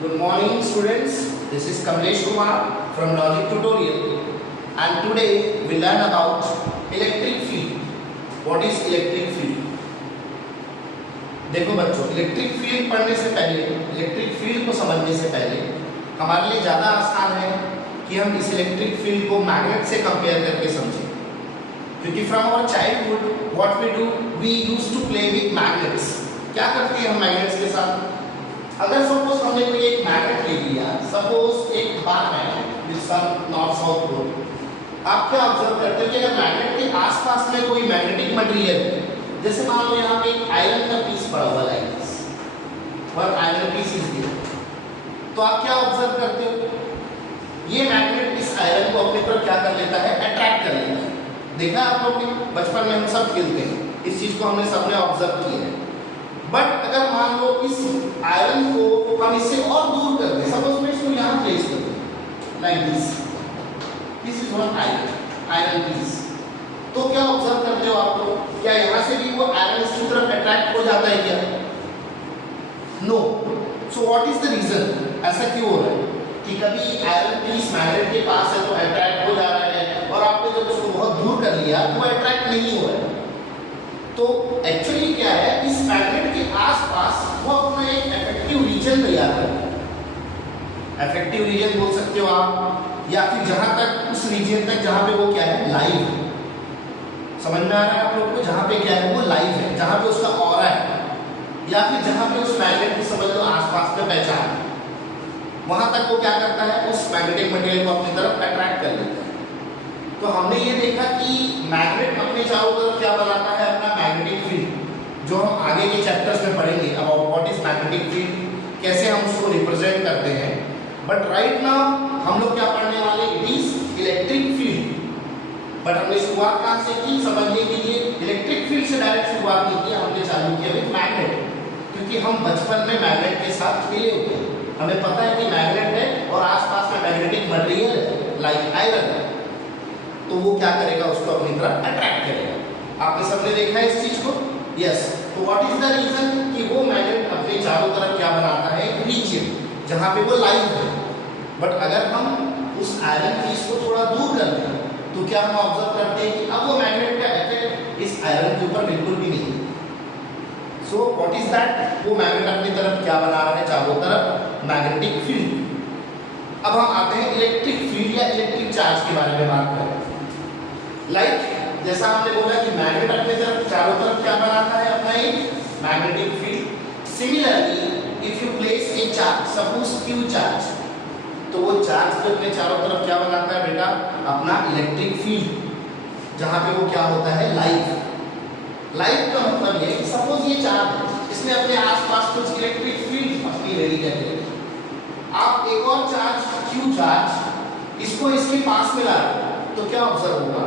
Good morning students, this is Kamlesh Kumar from Logic Tutorial and today we learn about electric field. What is electric field? देखो बच्चों, electric field पढ़ने से पहले, electric field को समझने से पहले हमारे लिए ज़्यादा आसान है कि हम इस इलेक्ट्रिक फील्ड को मैग्नेट से कंपेयर करके समझें, क्योंकि from our childhood what we do, we used to play with magnets. क्या करते हैं हम मैग्नेट्स के साथ? अगर सपोज हमने कोई एक मैग्नेट ले लिया, सपोज एक बार मैग्नेट जिसका नॉर्थ साउथ पोल, आप क्या ऑब्जर्व करते हो कि अगर मैग्नेट के आसपास में कोई मैग्नेटिक मटेरियल है, जैसे मान लो यहाँ पे एक आयरन का पीस पड़ा हुआ है, one iron piece is there, तो आप क्या ऑब्जर्व करते हो? ये मैग्नेट इस आयरन को अपनी तरफ क्या कर लेता है? अट्रैक्ट कर लेता है. देखा आप लोग ने, बचपन में हम सब खेलते हैं, इस चीज को हमने सबने ऑब्जर्व किया है. बट अगर मान लो इस आयरन को हम इससे और दूर कर दें, सपोज मैं इसको यहाँ प्लेस कर दूं like this, this is one iron piece, तो क्या ऑब्जर्व करते हो आप लोग? क्या यहाँ से भी वो आयरन की तरफ अट्रैक्ट हो जाता है क्या? No. So what is the reason? ऐसा क्यों हो रहा है कि कभी आयरन पीस मैग्नेट के पास है तो अट्रैक्ट हो जा रहा है, और आपने जब उसको बहुत दूर कर लिया तो वो अट्रैक्ट नहीं हो रहा है? तो एक्चुअली क्या है, इस मैग्नेट के आसपास वो अपना एक इफेक्टिव रीजन तैयार करता है. इफेक्टिव रीजन बोल सकते हो आप, या फिर जहां तक उस रीजन तक जहां पे वो क्या है, लाइव है. समझ में आ रहा है आप लोग को? जहां पे क्या है, वो लाइव है, जहां पे उसका ऑरा है, या फिर जहां पे उस मैग्नेट की समझ लो आसपास में पहचान है, वहां तक वो क्या करता है, उस मैग्नेटिक मटेरियल को अपनी तरफ अट्रैक्ट कर लेता है. तो हमने ये देखा कि मैग्नेट अपने चारों तरफ क्या बनाता है, अपना मैग्नेटिक फील्ड, जो हम आगे के चैप्टर्स में पढ़ेंगे about what is magnetic field, कैसे हम उसको रिप्रेजेंट करते हैं. बट राइट नाउ हम लोग क्या पढ़ने वाले, it is electric field. But हमने शुरुआत कहाँ से की समझने के लिए? इलेक्ट्रिक फील्ड से डायरेक्ट शुरुआत नहीं की, हमने चालू किया विद मैग्नेट, क्योंकि हम बचपन में मैग्नेट के साथ खेले हुए हैं. हमें पता है कि मैग्नेट है और आसपास में मैग्नेटिक मटेरियल है लाइक आयरन है, तो वो क्या करेगा, उसको अपनी तरफ अट्रैक्ट करेगा. आपने सबने देखा है इस चीज को? यस. तो व्हाट इज द रीजन कि वो मैग्नेट अपने चारों तरफ क्या बनाता है, एक रीजन जहां पे वो लाइव है. बट अगर हम उस आयरन पीस को थोड़ा दूर कर दें तो क्या हम ऑब्जर्व करते हैं कि अब वो मैग्नेट का इफेक्ट इस आयरन के ऊपर बिल्कुल भी नहीं है. सो व्हाट इज दैट, वो मैग्नेट अपनी तरफ क्या बना रहा है, चारों तरफ मैग्नेटिक फील्ड. अब हम आते हैं इलेक्ट्रिक फील्ड या इलेक्ट्रिक चार्ज के बारे में बात करें. लाइक जैसा हमने बोला कि मैग्नेट अपने तरफ चारों तरफ क्या बनाता है, अपना एक magnetic field. Similarly if you place a charge, suppose Q charge, तो वो चार्ज भी अपने चारों तरफ क्या बनाता है बेटा, अपना इलेक्ट्रिक फील्ड, जहां पे वो क्या होता है, लाइव. लाइव का मतलब ये कि सपोज ये चार्ज है, इसने अपने आसपास कुछ इलेक्ट्रिक फील्ड अपनी रेडी कर ली. आप एक और चार्ज क्यू चार्ज, इसको इसके पास में ला रहे हो, तो क्या ऑब्जर्व होगा?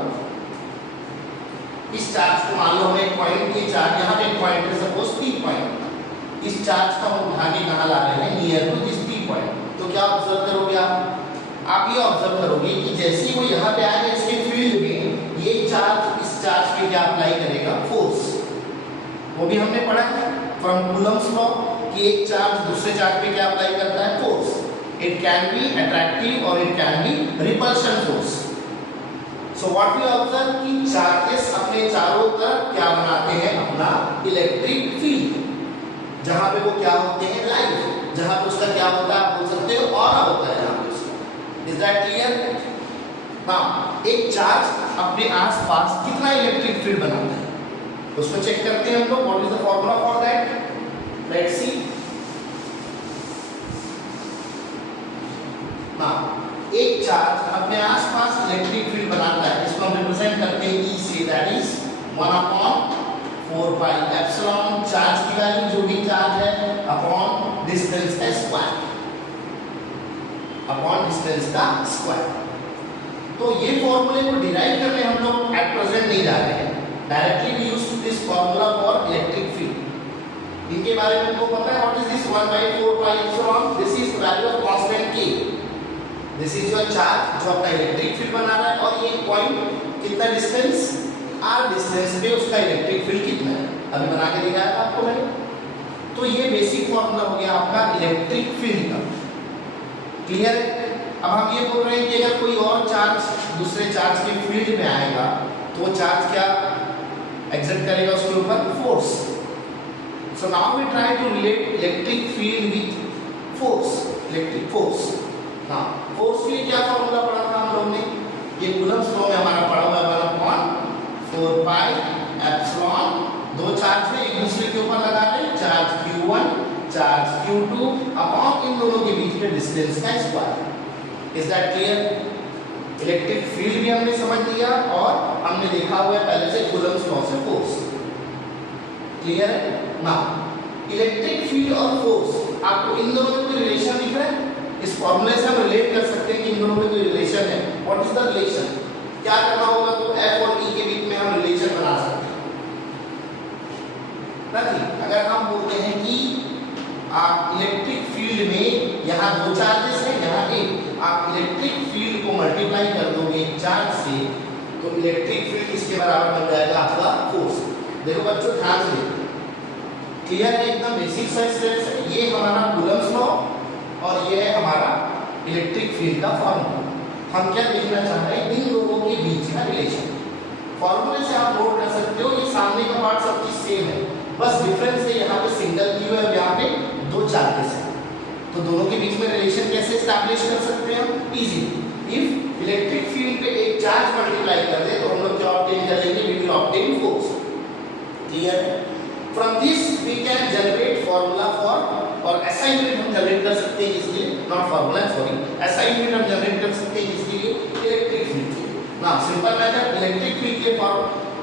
इस चार्ज को मान लो हमें एक पॉइंट, ये चार्ज यहाँ पे एक पॉइंट है, सपोज पी पॉइंट, इस चार्ज का हम उठा के कहाँ ला रहे हैं, near to this P point. तो क्या ऑब्जर्व करोगे आप ये ऑब्जर्व करोगे कि जैसे ही वो यहाँ पे आएगा, इसके फील्ड में ये चार्ज इस चार्ज पे क्या अप्लाई करेगा, फोर्स. वो भी हमने पढ़ा है फ्रॉम कूलम्स लॉ कि एक चार्ज दूसरे चार्ज पे क्या अप्लाई करता है, force. It can be attractive और it can be repulsion force. So what we observe कि चार्जेस अपने चारों तरफ क्या बनाते हैं, अपना इलेक्ट्रिक फील्ड, जहां पे वो क्या होते हैं, लाइव, जहां पे उसका क्या होता है, आप बोल सकते हो ऑरा होता है जहां पे उसका. Is that clear? हाँ, एक चार्ज अपने आसपास कितना इलेक्ट्रिक फील्ड बनाता है, उसको चेक करते हैं हम लोग. What is the formula for that? Let's see. हाँ, एक चार्ज अपने आसपास इलेक्ट्रिक फील्ड बनाता है, इसको हम रिप्रेजेंट करते हैं E से, that is 1/4 pi epsilon, charge की वैल्यू जो भी चार्ज है, upon distance square, upon distance का स्क्वायर. तो ये फॉर्मूले को डिराइव करने हम लोग एट प्रेजेंट नहीं जा रहे हैं, directly we use this formula for electric field. इनके बारे में हमको पता है. What is this 1/4 pi epsilon? This is value of constant K. This is your charge जो अपना इलेक्ट्रिक फील्ड बना रहा है, और ये पॉइंट कितना डिस्टेंस, r डिस्टेंस पे उसका इलेक्ट्रिक फील्ड कितना है, अभी बना के दिखाया था आपको मैंने. तो ये बेसिक फॉर्मूला हो गया आपका इलेक्ट्रिक फील्ड का. क्लियर है? अब हम ये बोल रहे हैं कि अगर कोई और चार्ज दूसरे चार्ज के फील्ड में आएगा तो वो चार्ज क्या एग्जर्ट करेगा उसके ऊपर? Force. So now we try to relate electric field with force, electric force. हाँ, फोर्स के लिए क्या फॉर्मूला पढ़ा था हम लोग ने? ये कूलम्ब्स लॉ में हमारा पढ़ा हुआ है 1/4 पाई एप्सिलॉन, दो चार्ज है एक दूसरे के ऊपर लगा रहे, charge q1 charge q2 upon इन दोनों के बीच में डिस्टेंस का square. Is that clear? Electric field भी हमने समझ लिया और हमने देखा हुआ है पहले से कूलम्ब्स लॉ से फोर्स। क्लियर है? नाउ इलेक्ट्रिक फील्ड और फोर्स, आपको इन दोनों में कोई रिलेशन दिख रहा है? इस फॉर्मूले से हम रिलेट कर सकते हैं कि इन दोनों में कोई रिलेशन है। What is the relation? क्या करना होगा? तो F और E के बीच में हम रिलेशन बना सकते हैं। नहीं, अगर हम बोलते हैं कि आप इलेक्ट्रिक फील्ड में यहाँ दो चार्जेस हैं, यहाँ एक, आप इलेक्ट्रिक फील्ड को मल्टीप्लाई कर दोगे एक चार्ज से तो इलेक्ट्रिक फील्ड इसके बराबर बन जाएगा आपका फोर्स। देखो बच्चों ध्यान से, क्लियर है? एकदम बेसिक सा स्टेप्स है। ये हमारा कूलम्ब्स लॉ और ये है हमारा इलेक्ट्रिक फील्ड का फॉर्मूला। हम क्या देखना चाह रहे हैं? इन दोनों के बीच का रिलेशन। फॉर्मूले से आप नोट कर सकते हो ये सामने का पार्ट सब चीज सेम है, बस डिफरेंस है यहाँ पे सिंगल क्यू है, यहाँ पे दो चार्जेस है। तो दोनों के बीच में रिलेशन कैसे एस्टैब्लिश कर सकते हैं हम? इजी। इफ इलेक्ट्रिक फील्ड पे एक चार्ज मल्टीप्लाई कर दे तो हम लोग क्या ऑब्टेन कर लेंगे? We will obtain force. Clear? From this we can generate formula for, और ऐसा यूनिट हम जनरेट कर सकते हैं इसके लिए, नॉट फॉर्मूला सॉरी, ऐसा यूनिट हम जनरेट कर सकते हैं इसके लिए इलेक्ट्रिक फील्ड के लिए। ना सिंपल मेथड, इलेक्ट्रिक फील्ड के फॉर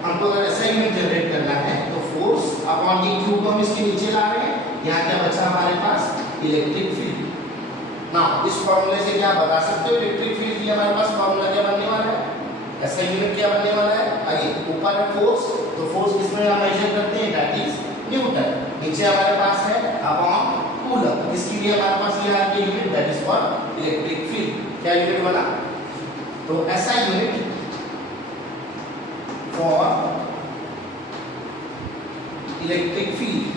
हमको अगर ऐसा यूनिट जनरेट करना है तो फोर्स अपॉन दी क्यू को हम इसके नीचे ला रहे हैं, यहाँ क्या बचा हमारे पास? Electric field. ना इस फॉर्मूले से क्या बता सकते हो? इलेक्ट्रिक फील्ड की हमारे पास फॉर्मूला क्या बनने वाला है? ऐसा यूनिट क्या बनने वाला है? आगे ऊपर है फोर्स, तो फोर्स किसमें हम मेजर करते हैं? That is Newton. नीचे हमारे पास है अपॉन कूलम, इसके लिए हमारे पास ये आ गया unit, that is for electric field. क्या यूनिट बना? तो ऐसा यूनिट फॉर इलेक्ट्रिक फील्ड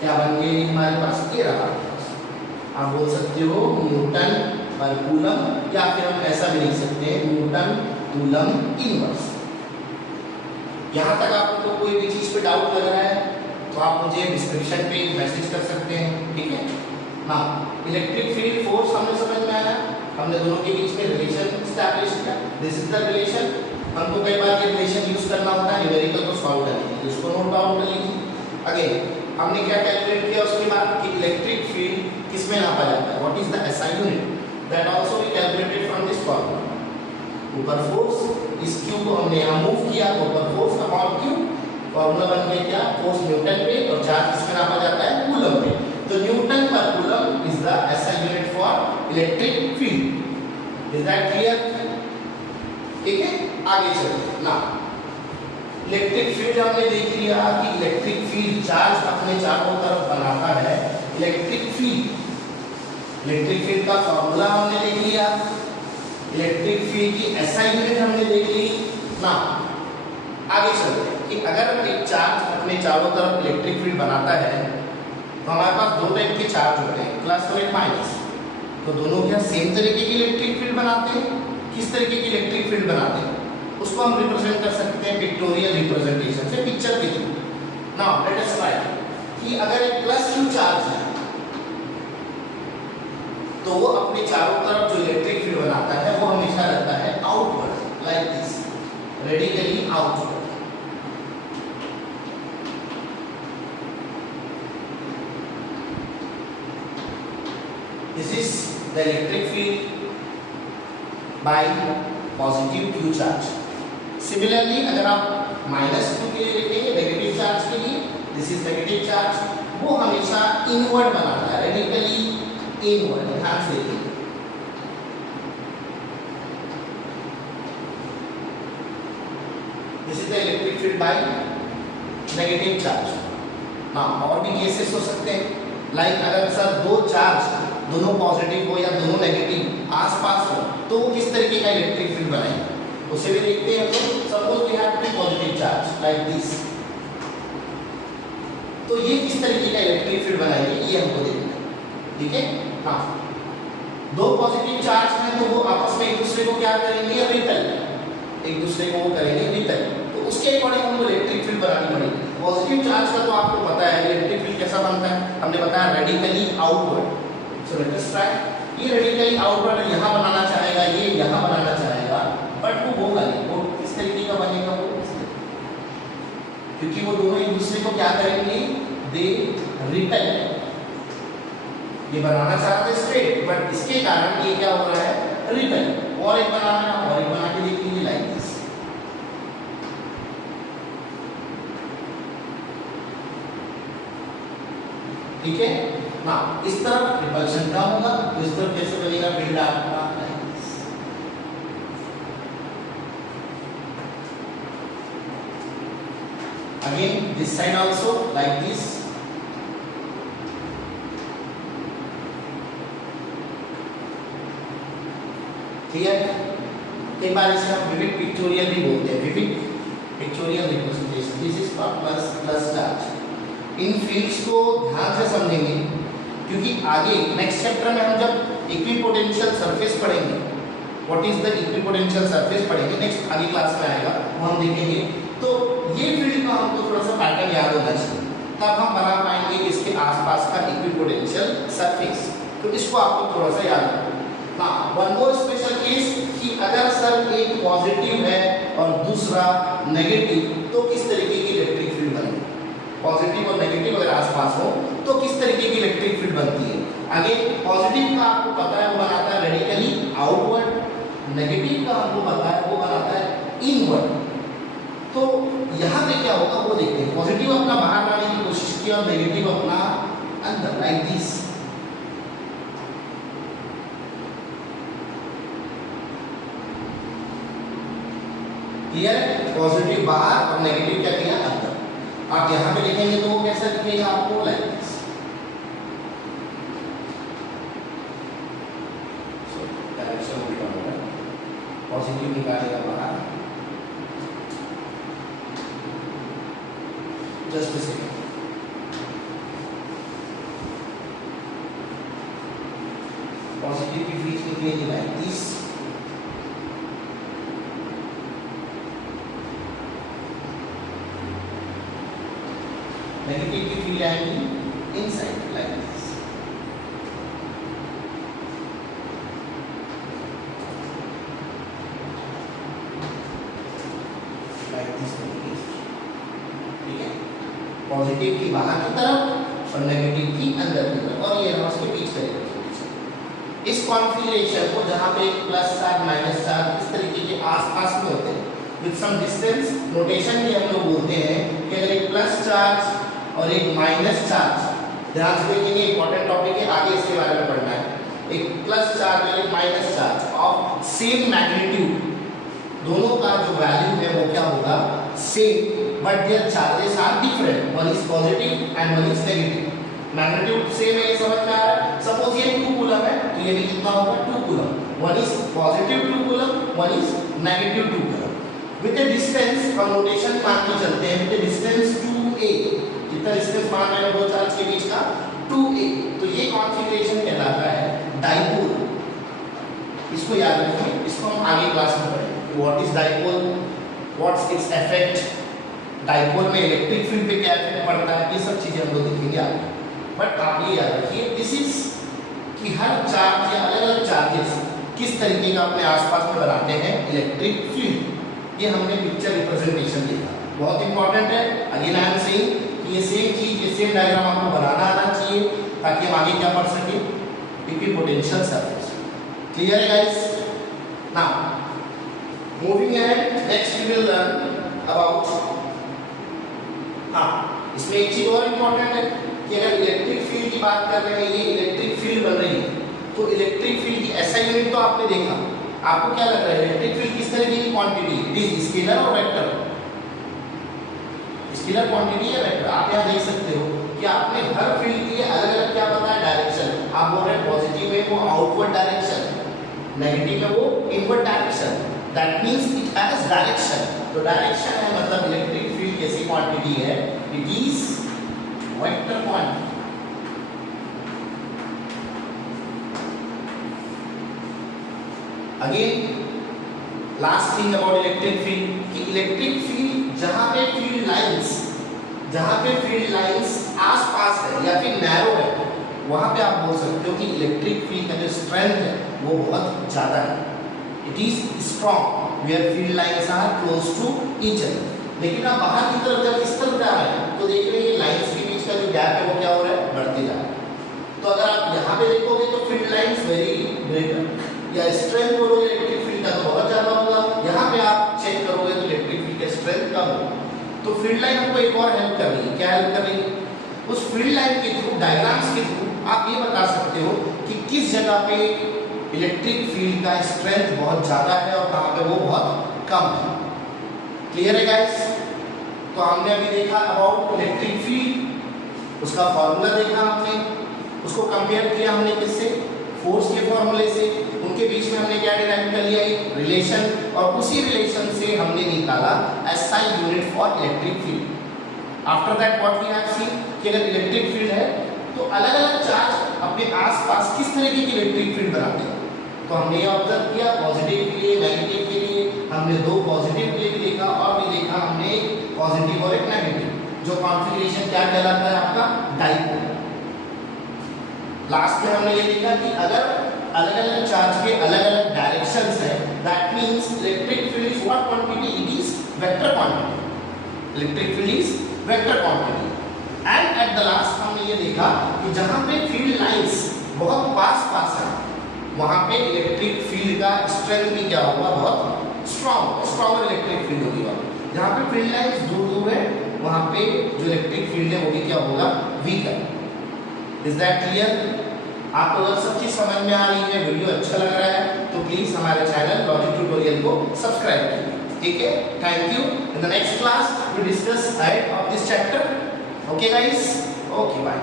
क्या बन गई हमारे पास? ये रहा। आप बोल सकते हो न्यूटन पर कूलम, या फिर हम ऐसा भी लिख सकते हैं न्यूटन कूलम इनवर्स। यहाँ तक आपको कोई भी चीज पे डाउट लग रहा है तो आप मुझे डिस्क्रिप्शन पे मैसेज कर सकते हैं, ठीक है ना? इलेक्ट्रिक फील्ड फोर्स हमने समझ में आया, हमने दोनों के बीच में रिलेशन एस्टैब्लिश किया। This is the relation. हमको कई बार ये रिलेशन यूज करना होता है न्यूमेरिकल को सॉल्व करने के लिए, इसको नोट डाउन कर लीजिए। अगेन हमने क्या कैलकुलेट किया उसके बाद कि इलेक्ट्रिक फील्ड किसमें नापा जाता है? What is the SI unit? That also we calculated from this formula. ऊपर फोर्स, इस क्यू को हमने यहाँ मूव किया, ऊपर फोर्स अपॉन क्यू, फॉर्मूला बन गया क्या? फोर्स न्यूटन पे और चार्ज किसमें नापा जाता है? कूलम पे। तो न्यूटन पर coulomb is the SI unit for electric field. Is that clear? ठीक है, आगे चलते ना। इलेक्ट्रिक फील्ड हमने देख लिया कि इलेक्ट्रिक फील्ड चार्ज अपने चारों तरफ बनाता है। इलेक्ट्रिक फील्ड का फॉर्मूला हमने देख लिया, इलेक्ट्रिक फील्ड की एसआई यूनिट हमने देख ली ना। आगे चलते हैं कि अगर एक चार्ज अपने चारों तरफ इलेक्ट्रिक फील्ड बनाता है तो हमारे पास दो टाइप के चार्ज होते हैं, प्लस और एक माइनस। तो दोनों क्या सेम तरीके की इलेक्ट्रिक फील्ड बनाते हैं? किस तरीके की इलेक्ट्रिक फील्ड बनाते हैं उसको हम रिप्रेजेंट कर सकते हैं पिक्टोरियल रिप्रेजेंटेशन से, पिक्चर के through. Now let us right कि अगर एक प्लस क्यू चार्ज है तो वो अपने चारों तरफ जो इलेक्ट्रिक फील्ड बनाता है वो हमेशा रहता है outward, like this, radically outward. This is the electric field by positive Q charge. Similarly, अगर आप माइनस Q के लिए लिखेंगे नेगेटिव चार्ज के लिए, this is negative charge, वो हमेशा इनवर्ड बनाता है, रेडिकली इनवर्ड। ध्यान से देखिए, this is the electric field by negative charge। हाँ, और भी केसेस हो सकते हैं, लाइक अगर सर दो चार्ज दोनों पॉजिटिव हो या दोनों नेगेटिव आसपास हो तो वो किस तरीके का इलेक्ट्रिक फील्ड बनाएंगे उसे भी देखते हैं। तो suppose we have two positive charge like this, तो ये किस तरीके का इलेक्ट्रिक फील्ड बनाएंगे ये हमको देखना है, ठीक है। हाँ, दो पॉजिटिव चार्ज हैं तो वो आपस में एक दूसरे को क्या करेंगे, रिपेल, एक दूसरे को वो करेंगे रिपेल। तो उसके अकॉर्डिंग हमको इलेक्ट्रिक फील्ड बनानी पड़ेगी। पॉजिटिव चार्ज का तो आपको पता है इलेक्ट्रिक फील्ड कैसा बनता है, हमने बताया radically outward. So let us try, ये रेडिकली आउटवर्ड यहाँ बनाना चाहेगा, ये यहाँ बनाना चाहेगा, बट वो होगा नहीं। वो किस तरीके का बनेगा, वो क्योंकि वो दोनों एक दूसरे को क्या करेंगे, दे रिपेल। ये बनाना चाहते स्ट्रेट, बट इसके कारण ये क्या हो रहा है, रिपेल। और एक बनाना, और एक बना के देख लीजिए लाइक दिस। ठीक है ना, इस तरफ रिपल्शन कम होगा, तो इस तरफ कैसे बनेगा फील्ड आपका, again this side also like this। Clear है। कई बार इसे हम विविड पिक्टोरियल भी बोलते हैं, vivid pictorial representation. This is for plus charge. In fields को ध्यान से समझेंगे क्योंकि आगे नेक्स्ट चैप्टर में हम जब इक्विपोटेंशियल सरफेस पढ़ेंगे, what is the equipotential surface पढ़ेंगे, नेक्स्ट आगे क्लास में आएगा, वो हम देखेंगे। तो ये फील्ड का हमको थोड़ा सा पैटर्न याद होना चाहिए, तब हम बना पाएंगे इसके आसपास का इक्विपोटेंशियल सरफेस। तो इसको आपको थोड़ा सा याद रखना। हाँ, वन मोर स्पेशल केस कि अगर सर एक पॉजिटिव है और दूसरा नेगेटिव, तो किस तरीके की इलेक्ट्रिक फील्ड बनेगी। पॉजिटिव और नेगेटिव अगर आसपास हो तो किस तरीके की इलेक्ट्रिक फील्ड बनती है। आगे पॉजिटिव का आपको पता है वो बनाता है रेडिकली आउटवर्ड, नेगेटिव का हमको पता है वो बनाता है इनवर्ड। तो यहाँ पे क्या होगा वो देखते हैं। पॉजिटिव अपना बाहर लाने की कोशिश की और नेगेटिव अपना अंदर, लाइक दिस। क्लियर है, पॉजिटिव बाहर और नेगेटिव क्या किया अंदर। आप यहाँ पे देखेंगे तो वो कैसा दिखेगा आपको, लाइक दिस। डायरेक्शन उल्टा होगा, पॉजिटिव निकालेगा बाहर। Just a second। पॉजिटिव की फील्ड निकलेगी लाइक दिस, नेगेटिव की फील्ड आएगी inside like this. Like this, ठीक है। पॉजिटिव की बाहर की तरफ और नेगेटिव की अंदर की तरफ, और ये रहा उसके बीच का रिप्रेजेंटेशन। इस कॉन्फ़िगरेशन को जहां पे प्लस चार्ज माइनस चार्ज इस तरीके के आसपास में होते हैं विद सम डिस्टेंस, नोटेशन भी हम लोग बोलते हैं कि अगर एक प्लस चार्ज और एक माइनस चार्ज, ध्यान से देखेंगे इंपॉर्टेंट टॉपिक है, आगे इसके बारे में पढ़ना है। एक प्लस चार्ज और एक minus charge of same magnitude, दोनों का जो वैल्यू है वो क्या होगा, same, but their charges are different. One is positive and one is negative. Magnitude same है, समझ में आ रहा है। सपोज ये 2 कूलम है तो ये भी कितना होगा, 2 coulomb. One is positive 2 coulomb, one is negative 2 coulomb. With the distance हम नोटेशन मान के चलते हैं, विद द डिस्टेंस 2a, जितना डिस्टेंस मान रहे हैं दो चार्ज के बीच का 2a, तो ये कॉन्फ़िगरेशन कहलाता है डाइपोल। इसको याद रखिए, इसको हम आगे क्लास में पढ़ेंगे। What is dipole, what's its effect, dipole में इलेक्ट्रिक फील्ड पे क्या इफेक्ट पड़ता है, ये सब चीजें हम लोग देखेंगे आगे। बट आप ये याद रखिए दिस इज कि हर चार्ज या अलग अलग चार्जेस किस तरीके का अपने आसपास में बनाते हैं इलेक्ट्रिक फील्ड। ये हमने पिक्चर रिप्रेजेंटेशन देखा, बहुत इंपॉर्टेंट है। अगेन आई एम सेइंग कि ये सेम चीज, ये सेम डायग्राम आपको बनाना आना चाहिए ताकि हम आगे क्या पढ़ सके, इक्विपोटेंशियल सरफेस। क्लियर है guys? Now moving ahead, next we will learn about, हाँ इसमें एक चीज और इम्पोर्टेंट है कि अगर इलेक्ट्रिक फील्ड की बात कर रहे हैं, ये इलेक्ट्रिक फील्ड बन रही है, तो इलेक्ट्रिक फील्ड की ऐसा यूनिट तो आपने देखा, आपको क्या लग रहा है इलेक्ट्रिक फील्ड किस तरीके की क्वांटिटी, इट इज स्केलर और वेक्टर। स्केलर क्वांटिटी है वेक्टर। आप यहाँ देख सकते हो कि आपने हर फील्ड के लिए अलग अलग क्या पता है डायरेक्शन। आप बोल रहे हैं पॉजिटिव में वो आउटवर्ड डायरेक्शन, नेगेटिव में वो inward direction, that means it has direction. तो डायरेक्शन है मतलब इलेक्ट्रिक फील्ड कैसी क्वांटिटी है, it is again last thing about electric field कि इलेक्ट्रिक फील्ड जहां पे फील्ड लाइंस आसपास है या फिर नैरो है, वहां पे आप बोल सकते हो कि इलेक्ट्रिक फील्ड का जो स्ट्रेंथ है वो बहुत ज्यादा है, it is strong where field lines are close to each other. लेकिन आप बाहर की तरफ जब इस तरफ जा रहे हैं तो देख रहे हैं लाइंस के बीच का जो गैप है वो क्या हो रहा है, बढ़ते जा रहा है। तो अगर आप यहाँ पे देखोगे तो फील्ड लाइंस वेरी ग्रेटर या स्ट्रेंथ बोलोगे इलेक्ट्रिक फील्ड का तो बहुत ज्यादा होगा, यहाँ पे आप चेक करोगे तो इलेक्ट्रिक फील्ड का स्ट्रेंथ कम होगा। तो फील्ड लाइन हमको एक और हेल्प कर रही है, क्या हेल्प कर रही है, उस फील्ड लाइन के थ्रू डायग्राम्स के थ्रू आप ये बता सकते हो कि किस जगह पे इलेक्ट्रिक फील्ड का स्ट्रेंथ बहुत ज्यादा है और कहाँ पे वो बहुत कम है। क्लियर है गाइस? तो हमने अभी देखा अबाउट इलेक्ट्रिक फील्ड, उसका फॉर्मूला देखा हमने, उसको कंपेयर किया हमने किससे, फोर्स के फॉर्मूले से, उनके बीच में हमने क्या डिराइव कर लिया, एक रिलेशन, और उसी रिलेशन से हमने निकाला SI unit for electric field. After that what we have seen कि अगर इलेक्ट्रिक फील्ड है तो अलग अलग चार्ज अपने आसपास किस तरीके की इलेक्ट्रिक फील्ड बनाते हैं। तो हमने ये ऑब्जर्व किया पॉजिटिव के लिए, नेगेटिव के लिए, हमने दो पॉजिटिव के लिए भी देखा और भी देखा हमने एक पॉजिटिव और एक नेगेटिव, जो कॉन्फ़िगरेशन क्या कहलाता है आपका, डाइपोल। लास्ट में हमने ये देखा कि अगर अलग अलग चार्ज के अलग अलग डायरेक्शंस है, that means electric field is what quantity, it is vector quantity. Electric field is vector quantity. And at the last हमने ये देखा कि जहां पे फील्ड लाइंस बहुत पास है वहां पे इलेक्ट्रिक फील्ड का स्ट्रेंथ भी क्या होगा, बहुत स्ट्रॉन्गर इलेक्ट्रिक फील्ड होगी। जहां पे फील्ड लाइंस दूर है वहां पे जो इलेक्ट्रिक फील्ड है वो भी क्या होगा, वीक है। Is that clear? आपको अगर सब चीज समझ में आ रही है, वीडियो अच्छा लग रहा है तो प्लीज हमारे चैनल लॉजिक ट्यूटोरियल को सब्सक्राइब कीजिए। ठीक है, thank you. In the next class we discuss head of this chapter. Okay guys, okay bye.